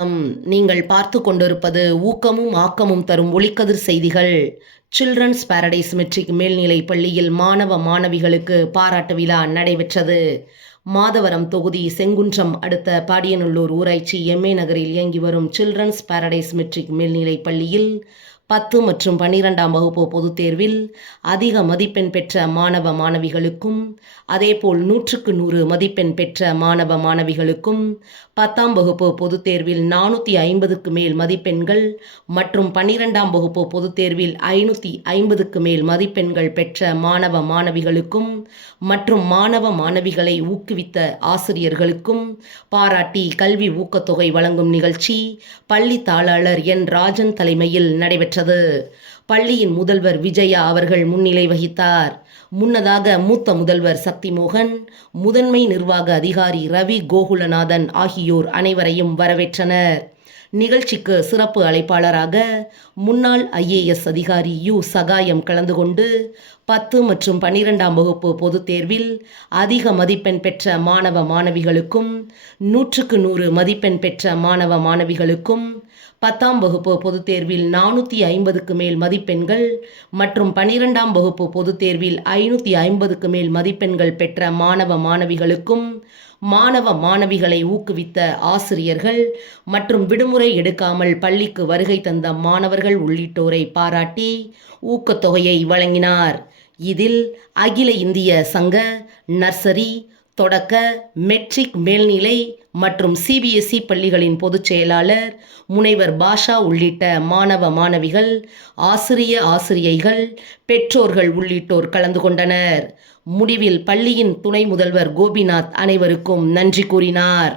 நீங்கள் பார்த்து கொண்டிருப்பது ஊக்கமும் ஆக்கமும் தரும் ஒளிக்கதிர் செய்திகள். சில்ட்ரன்ஸ் பாரடைஸ் மெட்ரிக் மேல்நிலைப் பள்ளியில் மாணவ மாணவிகளுக்கு பாராட்டு விழா நடைபெற்றது. மாதவரம் தொகுதி செங்குன்றம் அடுத்த பாடியநல்லூர் ஊராட்சி எம்ஏ நகரில் இயங்கி வரும் சில்ட்ரன்ஸ் பாரடைஸ் மெட்ரிக் மேல்நிலைப் பள்ளியில் 10 மற்றும் 12ஆம் வகுப்பு பொதுத் தேர்வில் அதிக மதிப்பெண் பெற்ற மாணவ மாணவிகளுக்கும், அதேபோல் 100க்கு 100 மதிப்பெண் பெற்ற மாணவ மாணவிகளுக்கும், 10ஆம் வகுப்பு பொதுத் தேர்வில் 450க்கு மேல் மதிப்பெண்கள் மற்றும் 12ஆம் வகுப்பு பொதுத் தேர்வில் 550க்கு மேல் மதிப்பெண்கள் பெற்ற மாணவ மாணவிகளுக்கும் மற்றும் மாணவ மாணவிகளை ஊக்குவித்த ஆசிரியர்களுக்கும் பாராட்டி கல்வி ஊக்கத்தொகை வழங்கும் நிகழ்ச்சி பள்ளி தாளாளர் என் ராஜன் தலைமையில் நடைபெற்றது. பள்ளியின் முதல்வர் விஜயா அவர்கள் முன்னிலை வகித்தார். முன்னதாக மூத்த முதல்வர் சக்திமோகன், முதன்மை நிர்வாக அதிகாரி ரவி கோகுலநாதன் ஆகியோர் அனைவரையும் வரவேற்றனர். நிகழ்ச்சிக்கு சிறப்பு அழைப்பாளராக முன்னாள் IAS அதிகாரி சகாயம் கலந்து கொண்டு 10 மற்றும் 12ஆம் வகுப்பு பொதுத் தேர்வில் அதிக மதிப்பெண் பெற்ற மாணவ மாணவிகளுக்கும், 100க்கு 100 மதிப்பெண் பெற்ற மாணவ மாணவிகளுக்கும், 10ஆம் வகுப்பு பொதுத் தேர்வில் 450க்கு மேல் மதிப்பெண்கள் மற்றும் 12ஆம் வகுப்பு பொதுத் தேர்வில் 550க்கு மேல் மதிப்பெண்கள் பெற்ற மாணவ மாணவிகளுக்கும், மாணவ மாணவிகளை ஊக்குவித்த ஆசிரியர்கள் மற்றும் விடுமுறை எடுக்காமல் பள்ளிக்கு வருகை தந்த மாணவர்கள் உள்ளிட்டோரை பாராட்டி ஊக்கத்தொகையை வழங்கினார். இதில் அகில இந்திய சங்க, நர்சரி, தொடக்க, மெட்ரிக், மேல்நிலை மற்றும் CBSE பள்ளிகளின் பொதுச் செயலாளர் முனைவர் பாஷா உள்ளிட்ட மாணவ மாணவிகள், ஆசிரியைகள், பெற்றோர்கள் உள்ளிட்டோர் கலந்து கொண்டனர். முடிவில் பள்ளியின் துணை முதல்வர் கோபிநாத் அனைவருக்கும் நன்றி கூறினார்.